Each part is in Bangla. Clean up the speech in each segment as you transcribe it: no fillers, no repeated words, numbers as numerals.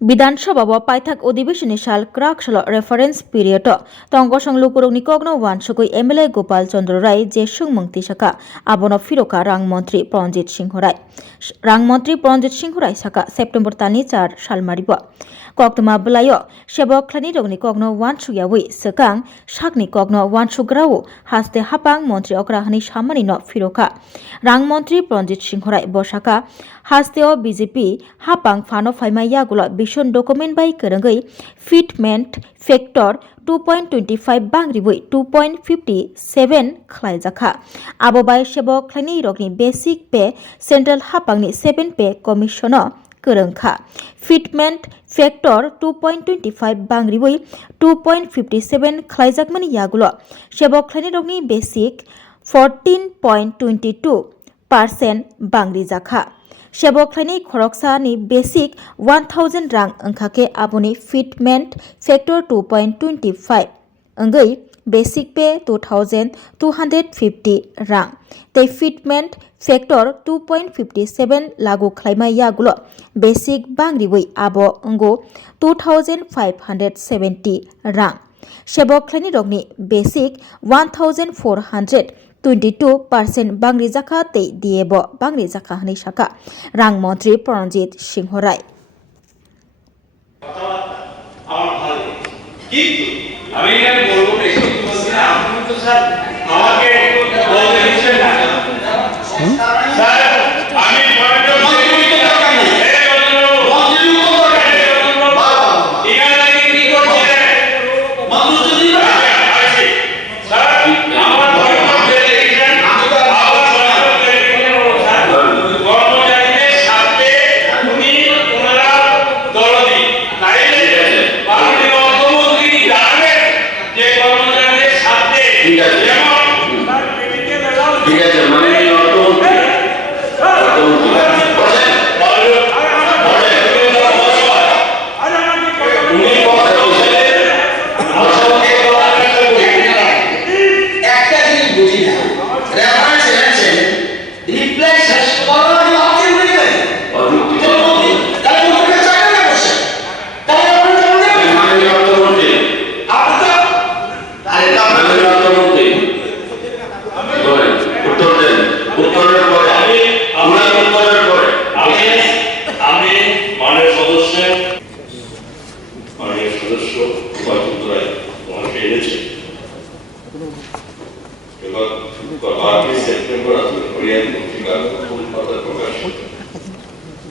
বিধানসভা পাইথাক অধিবেশনে সাল ক্রাকশল reference period তংগসং লুকুরুংনি কগ্ন ওয়ানসুকুই MLA Gopal Chandra রায় যে সুংমংতি সাকা আবনো ফিরকা রাংমন্ত্রী প্রণজিৎ সিংহ রায় রাংমন্ত্রী প্রণজিৎ সিংহ রায় সাকা সেপ্টেম্বর তানি 4 সালমারিব কক্তমা বলায় সেবক খ্লানি রংনি কগ্ন ওয়ানসুয়াউই সেকাং সাকনি কগ্ন ওয়ানসুগ্রাও হাসতে হাপাং মন্ত্রী অগ্রাহানি সামানি ন ফিরকা রাংমন্ত্রী প্রণজিৎ সিংহ রায় বসাকা হাসতেও বিজেপি হাপাং ফানো ফাইমাইয়াগুলো বিশন ডকুমেন্ট বাই করঙ্গই ফিটমেন্ট ফ্যাক্টর 2.25 बांग्रिबुई 2.57 खलाइजाखा आबोबाय सेबक ख्लाइनि रगनि बेसिक पे सेंट्रल हापांनि 7 पे कमिशन करंखा फिटमेंट फैक्टर 2.25 बांग्रिबुई 2.57 खलाइजाकमानि यागुलो सेबक ख्लाइनि रगनि बेसिक 14.22% बांग्रिजाखा सेबकख्लाइनि खरकसानि बेसिक 1000 रां अंखाके आबुनि फिटमेंट फैक्टर 2.25 अंगै बेसिक पे 2250 रां ते फिटमेंट फैक्टर 2.57 लागू खलाइमा यागुलो बेसिक बांग्रिबुई आबो अंगो 2570 रां सेबकख्लाइनि रगनि बेसिक 1422% बांग्रि जाखा ते दिएब बांग्रि जाखा हनी शाखा रांग मंत्री प्रणजित सिंह राय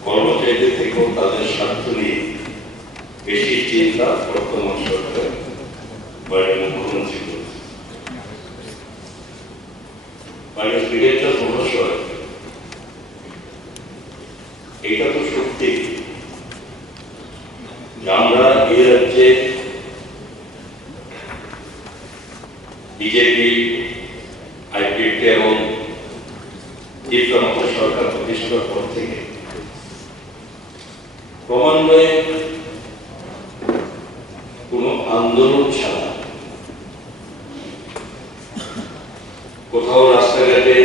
কর্মচারীদের থেকেও তাদের স্বার্থ নিয়ে বেশি চিন্তা বর্তমান সরকার মুখ্যমন্ত্রী এটা তো সত্যি আমরা এই রাজ্যে বিজেপি আইপিএফটি এবং সরকার প্রতিষ্ঠার পর থেকে ক্রমান্বয়ে কোন আন্দোলন ছাড়া কোথাও রাস্তাঘাটে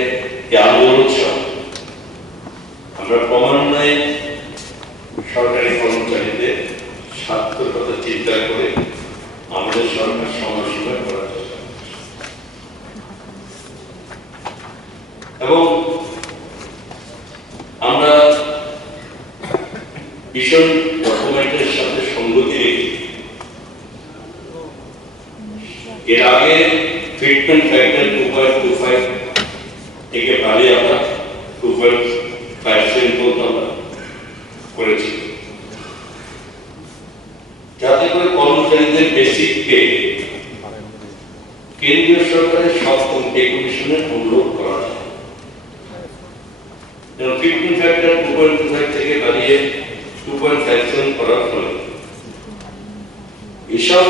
আন্দোলন ছাড়া আমরা ক্রমান্বয়ে সরকারি কর্মচারীদের স্বার্থের কথা চিন্তা করে আমাদের সরকার সমালোচনা করার চেষ্টা এবং আমরা ভীষণ ডকুমেন্টের সাথে সঙ্গতি রেখে এর আগে ট্রিটমেন্ট ফ্যাক্টর 2.25 থেকে বাড়িয়ে আমরা 2.5% পর্যন্ত আমরা করেছি যাতে করে কর্মচারীদের বেসিক পে কেন্দ্রীয় সরকারের সব পে কমিশনের অনুরোধ করা যায়। ট্রিটমেন্ট ফ্যাক্টর 2.25 থেকে বাড়িয়ে 2.57 করার ফলে এসব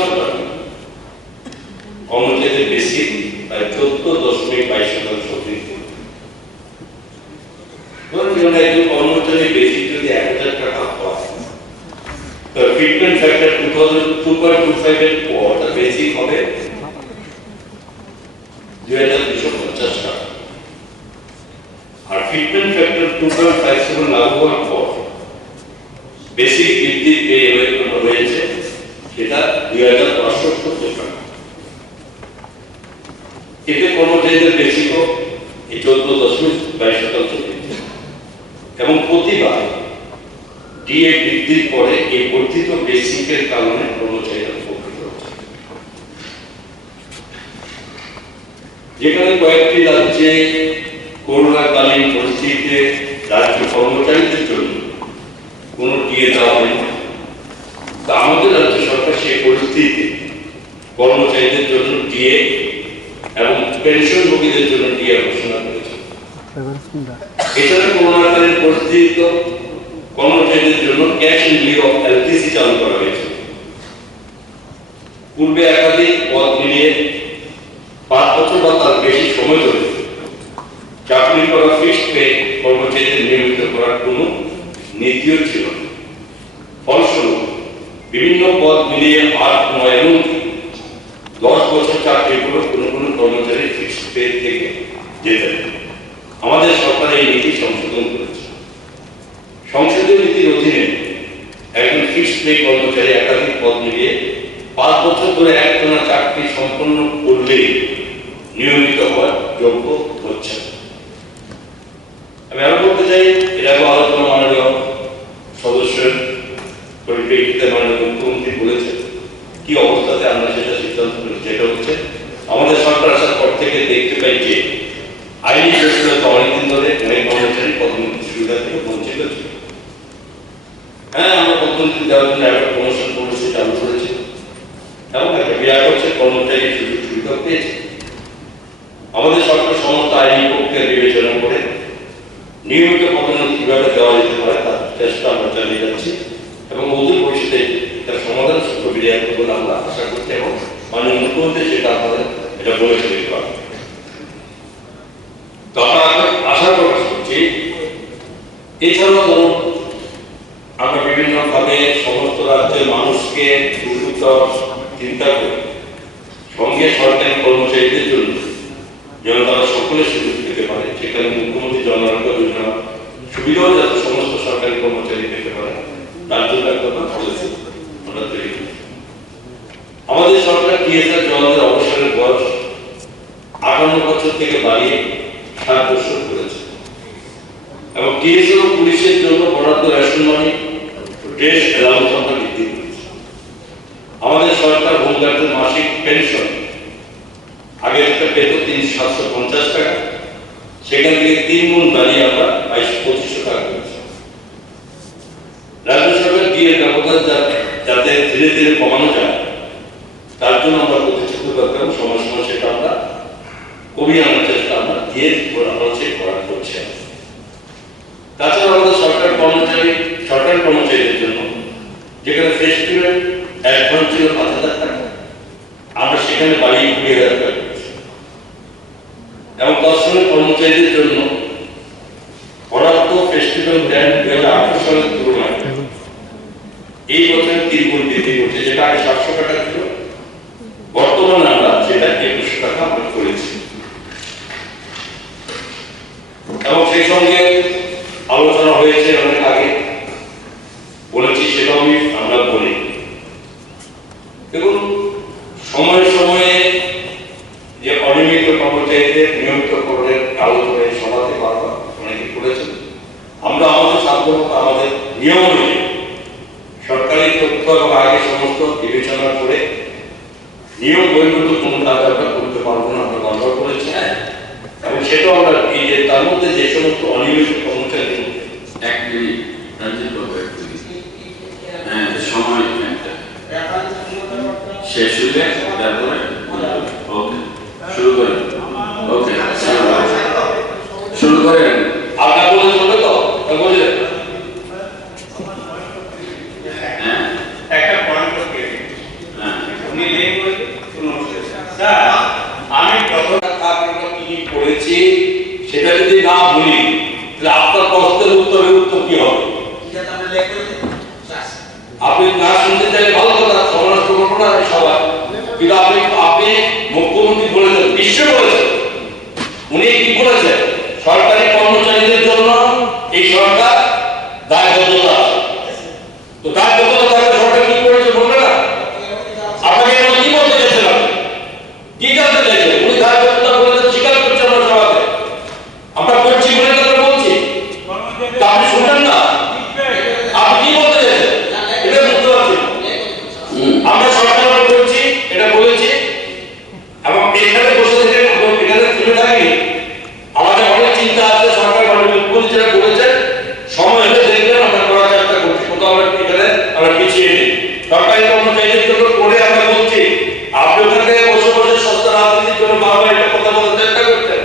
কর্মচারীদের বেশি প্রায় 14.22% বৃদ্ধি। ধরুন একজন কর্মচারী বেশি যদি 1000 টাকা পায় তো ট্রিটমেন্ট ফ্যাক্টর 2.25 এর পর তার বেসিক হবে 2250 টাকা আর ট্রিটমেন্ট ফ্যাক্টর 2.57 লাগু হওয়ার পর বেসিক বৃদ্ধি হয়েছে সেটা 2570 টাকা। এতে কর্মচারীদের বেসিক এই 14.22% বৃদ্ধি এবং প্রতিবার ডিএ বৃদ্ধির পরে এই বর্ধিত বেসিকের কারণে কর্মচারীরা উপকৃত হচ্ছে। যেখানে কয়েকটি রাজ্যে করোনাকালীন পরিস্থিতিতে রাজ্য কর্মচারীদের জন্য কোনো ডিএ দেওয়া হয়নি, তা আমাদের রাজ্য সরকার সেই পরিস্থিতিতে কর্মচারীদের জন্য ডিএ এবং পেনশনভোগীদের জন্য ডিএ ঘোষণা করেছে। এছাড়া করোনাকালীন পরিস্থিতিতে কর্মচারীদের জন্য cash in Liu of LTC চালু করা হয়েছে। পূর্বে একাধিক পদ মিলিয়ে 5 বছর বা তার বেশি সময় ধরে চাকরি করা ফিক্সড পে কর্মচারীদের নিয়মিত করার কোনো নীতিও ছিল না। ফলস্বরূপ বিভিন্ন পদ মিলিয়ে 8, 9 এবং 10 বছর চাকরি করে কোনো কর্মচারী ফিক্সড পে থেকে যেতেন। আমাদের সরকার এই নীতি সংশোধন করেছে। সংসদীয় নীতির অধীনে একজন ফিক্সড পে কর্মচারী একাধিক পদ মিলিয়ে 5 বছর ধরে একটানা চাকরি সম্পন্ন করলেই নিয়মিত হওয়ার যোগ্য হচ্ছে। আমি আরো বলতে চাই, এটা আলোচনা মাননীয় সদস্যের পরিপ্রেক্ষিতে মাননীয় মুখ্যমন্ত্রী বলেছেন কি অবস্থাতে আমরা সেটা সিদ্ধান্ত করেছি। যেটা হচ্ছে আমাদের সরকার আসার পর থেকে দেখতে পাই যে আইনি জটিলতা অনেকদিন ধরে অনেক কর্মচারী পদোন্নতির সুবিধা থেকে বঞ্চিত ছিল। হ্যাঁ, আমরা পদোন্নতি দেওয়ার জন্য একটা প্রমোশন পলিসি চালু করেছি এবং একটা বিরাট হচ্ছে কর্মচারী সুযোগ সুবিধা পেয়েছে। আমাদের সরকার সমস্ত আইনি প্রক্রিয়া বিবেচনা করে নিয়মিত পদোন্নতি কিভাবে দেওয়া যেতে পারে তার চেষ্টা আমরা চালিয়ে যাচ্ছি এবং অদূর ভবিষ্যতে তার সমাধান সূত্র বেরিয়ে আসবে বলে আমরা আশা করছি এবং মাননীয় মুখ্যমন্ত্রী সেটা আমাদের এটা বলে দিতে পারবে। তো আমরা আশা প্রকাশ করছি। এছাড়াও ধরুন আমরা বিভিন্ন ভাবে সমস্ত রাজ্যের মানুষকে চিন্তা করে সঙ্গে সরকারি কর্মচারীদের জন্য যেন তারা সকলে সুযোগ পেতে পারে, সেখানে মুখ্যমন্ত্রী জন আরোগ্য যোজনা সুবিধাও যাতে সমস্ত সরকারি কর্মচারী পেতে পারে তার জন্য একটা পলিসি আমরা তৈরি করি। আমাদের সরকার টিএসআর জওয়ানদের অবসরের বয়স 58 বছর থেকে বাড়িয়ে 60 বছর করেছে এবং টিএসআর ও পুলিশের জন্য বরাদ্দ রেশন মানি ড্রেস অ্যালাউন্স আমরা বৃদ্ধি করেছি। আমাদের সরকার হোমগার্ডদের মাসিক পেনশন আগে একটা পেত 3,750 টাকা, সেখান থেকে 3 গুণ বাড়িয়ে আমরা 2,500 টাকা করেছি। রাজ্য সরকার ডিএর ব্যবহার যাতে ধীরে ধীরে কমানো যায় তার জন্য আমরা প্রতিশ্রুতিবদ্ধ এবং সময় সময় সেটা আমরা কমিয়ে আনার চেষ্টা আমরা দিয়ে করা করছি। তাছাড়া আমাদের সরকারি কর্মচারীদের জন্য যেখানে ফেস্টিভ্যাল অ্যাডভান্স ছিল 5,000 টাকা, আমরা সেখানে বাড়িয়ে 20,000 টাকা করেছি এবং তার সঙ্গে কর্মচারীদের জন্য বরাদ্দ ফেস্টিভ্যাল ব্র্যান্ড 2018 সালের তুলনায় এই বছর 3 গুণ বৃদ্ধি করছে। যেটা আগে 700 টাকা ছিল, বর্তমানে আমরা সেটা 2100 টাকা আমরা করেছি এবং সেই সঙ্গে আলোচনা হয়েছে অনেক আগে বলেছি, সেটাও আমরা বলি। দেখুন, সময়ে সময়ে যে অনিয়মিত কর্মচারীদের নিয়মিত করণের আলোচনা সভাতে বারবার অনেকে করেছেন। আমরা আমাদের সাধ্যমতো আমাদের নিয়ম অনুযায়ী সরকারি তথ্য এবং আগে সমস্ত বিবেচনা করে নিয়ম বহির্ভূত কোনো কাজ আমরা করতে পারবো না, আমরা বারবার করেছি এবং সেটাও আমরা এই যে তার মধ্যে যে সমস্ত অনিয়মিত কর্মচারী সময় শেষ হলে তারপরে শুরু করেন। ওকে, শুরু করেন। আপনার বলে চলবে তো বুঝলেন? একটা পয়েন্ট উনি লেন করে কোনো স্যার আমি যখন আপনাকে কি করেছি সেটা যদি না বলি তাহলে আপনার প্রশ্নের উত্তর কি হবে? আপনি না শুনতে চাইলে ভালো কথা, সমালোচনা করবো না সবাই, কিন্তু আপনি মুখ্যমন্ত্রী বলেছেন, বিশ্ব বলেছেন, উনি কি বলেছেন? সরকারি কর্মচারীদের জন্য এই সরকার দায়বদ্ধতা সরকারি কর্মচারীদের জন্য করে আমরা বলছি, আপনি ওখানে বসে বসে সস্তা রাজনীতির জন্য বারবার একটা কথা বলার চেষ্টা করছেন,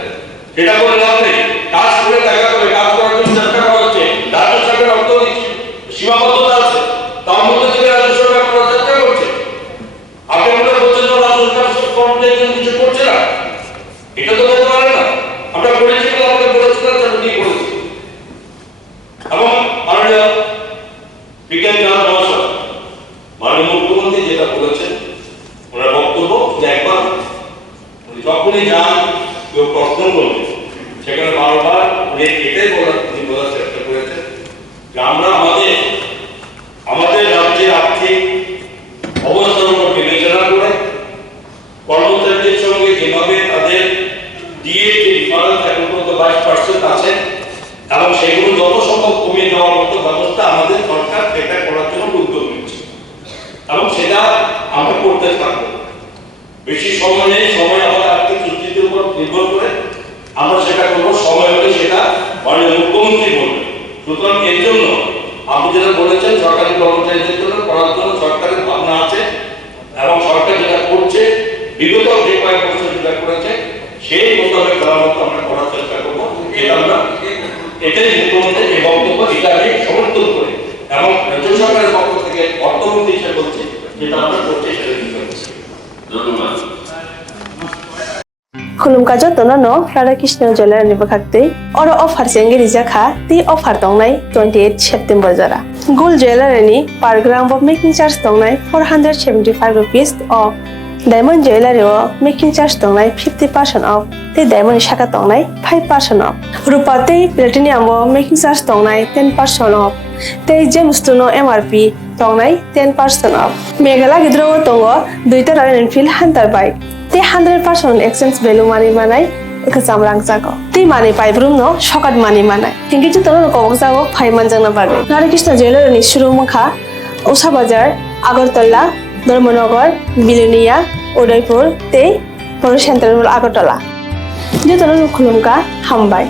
এটা করে লাভ নেই। কাজ করে দেখা করে কাজ করার জন্য চেষ্টা করা হচ্ছে। রাজ্য সরকারের অর্থ সীমাবদ্ধতা আছে, তার মধ্যে থেকে রাজ্য সরকার করার চেষ্টা করছে। আপনি মনে করছেন যে রাজ্য সরকার কর্মচারীদের জন্য কিছু করছে না, এটা তো বলতে পারে না। আমরা করেছি বলে আমাদের বলেছিলাম, সেটা ঠিক করেছি। এবং মাননীয় বিজ্ঞান মহাশয়, মাননীয় মুখ্যমন্ত্রী যেটা বলেছেন, ওনার বক্তব্য যে একবার উনি যখনই যান কেউ প্রশ্ন করবে, সেখানে বারবার উনি এটাই বলার চেষ্টা করেছেন যে আমরা আমাদের রাজ্যের আর্থিক অবস্থার উপর বিবেচনা করে কর্মচারীদের সঙ্গে যেভাবে তাদের দিয়ে যে ডিফারেন্স এখন পর্যন্ত 22% আছে, এবং সেগুলো যত সম্ভব কমিয়ে দেওয়ার মতো ব্যবস্থা আমাদের সরকার এটা করার জন্য উদ্যোগ নিচ্ছে, এবং সেটা আমরা করতে থাকবো। বেশি সময় নেই, সময় আমাদের আর্থিক চুক্তির উপর নির্ভর করে আমরা সেটা করবো। সময় হলে সেটা মাননীয় মুখ্যমন্ত্রী বলবেন। সুতরাং এর জন্য আপনি যেটা বলেছেন সরকারি কর্মচারীদের জন্য করার জন্য সরকারের ভাবনা আছে, এবং সরকার যেটা করছে বিগত যে কয়েক বছর যেটা করেছে সেই মোতাবেক করার মতো আমরা করার চেষ্টা করবো। এটা আমরা এটাই মুখ্যমন্ত্রীর এই বক্তব্য, এটা আমি সমর্থন করি, এবং রাজ্য সরকারের পক্ষ থেকে অর্থমন্ত্রী হিসেবে বলছি যেটা আমরা করছি সেটা ঠিক আছে। ধন্যবাদ। खुलुमका जतनो राधाकृष्ण ज्वेलारि बखाक्तै और अफार सेंगे रिजाखा ती अफार दंनाय 28 सेप्टेम्बर जरा गोल्ड ज्वेलारि पर ग्राम ऑफ मेकिंग चार्ज दंनाय 475 rupees off diamond jewellery making charge दंनाय 50% ऑफ ते डायमंड शाखा दंनाय 5% ऑफ रुपा ते प्लेटिनियम मेकिंग चार्ज दंनाय 10% ऑफ ते जेमस्टोनो एमआरपी दंनाय 10% ऑफ मेघाला गिद्रो दंगो दुइटा रॉयल एनफील्ड हंटर बाइक ते 100% एक्सचेंज वैल्यू मानि मानाय गोजाम रां जागो ते मानि पाइब्रुम नो शकात मानि मानाय हिंगी जतनो कबक जागो फाइमान जंगना बागे राधाकृष्ण ज्वेलारि शुरू मुखा उषा बाजार आगरतला धर्मनगर बिलोनिया उदयपुर ते बर सेंट्रल आगरतला जतनो खुलुमका हामबाय।